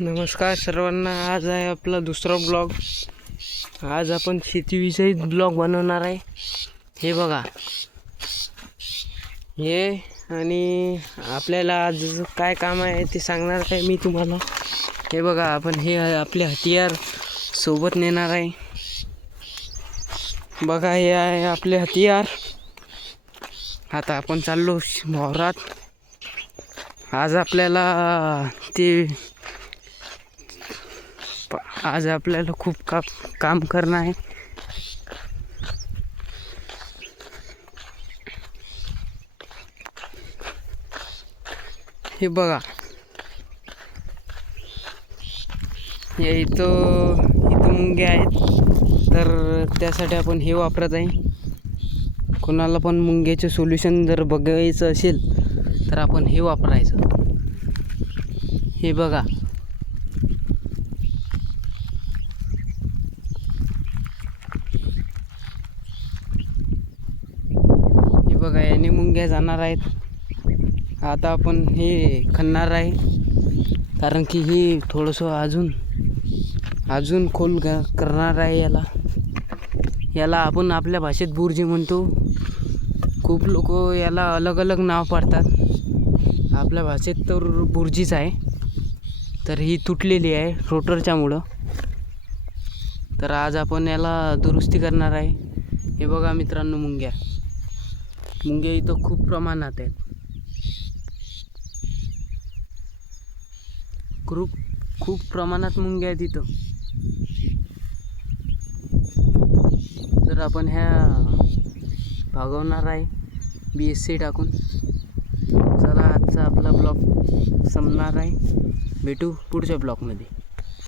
नमस्कार सर्वांना. आज आहे आपला दुसरा ब्लॉग. आज आपण शेतीविषयी ब्लॉग बनवणार आहे. हे बघा, हे आणि आपल्याला आज काय काम आहे ते सांगणार आहे मी तुम्हाला. हे बघा, आपण हे आपले हतियार सोबत नेणार आहे. बघा, हे आहे आपले हतियार. आता आपण चाललो वावरात. आज आपल्याला खूप काम करणं आहे. हे बघा, इथं मुंग्या आहेत, तर त्यासाठी आपण हे वापरत आहे. कोणाला पण मुंग्याचे सोल्युशन जर बघायचं असेल तर आपण हे वापरायचं. हे बघा, याने मुंग्या जाणार आहेत. आता आपण हे खणणार आहे, कारण की हे थोडंसं अजून खोल करणार आहे. याला आपण आपल्या भाषेत बुर्जी म्हणतो. खूप लोक याला अलग अलग नाव पाडतात. आपल्या भाषेत तर बुर्जीच आहे. तर ही तुटलेली आहे रोटरच्यामुळं. तर आज आपण याला दुरुस्ती करणार आहे. हे बघा मित्रांनो, मुंग्या इथं खूप प्रमाणात आहेत. खूप प्रमाणात मुंग्या आहेत इथं. तर आपण ह्या भागवणार आहे BSC टाकून. चला, आजचा आपला ब्लॉग संपणार आहे. भेटू पुढच्या ब्लॉगमध्ये.